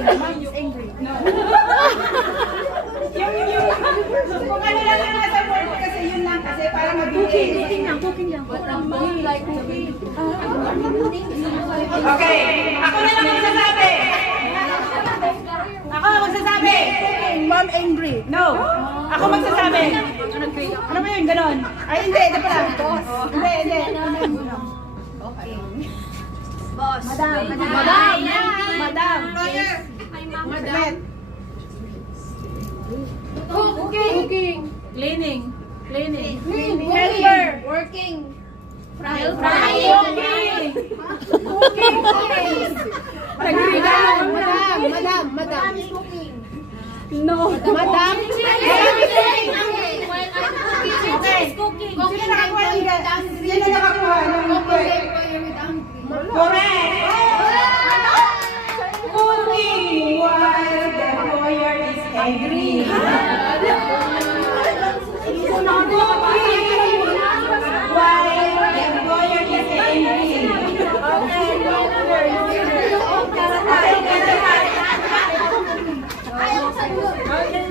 Mom is angry. No. Kung ano lang yung nasa board ko kasi yun lang kasi para mabilis. Cooking lang. But mom like cooking. Okay, ako na lang magsasabi. Ako magsasabi. Mom angry. No, ako magsasabi. Ano ba yun, ganon? Ay, hindi, ito pala. Hindi. Boss. Madam. Madam. Cooking. Cleaning. Helper. Working. Frying. Cooking. Madam is cooking. No. Madam. Cooking. Sino nakakuha ng gas? Sino nakakuha ng correct. Cooking while the employer is angry. Okay.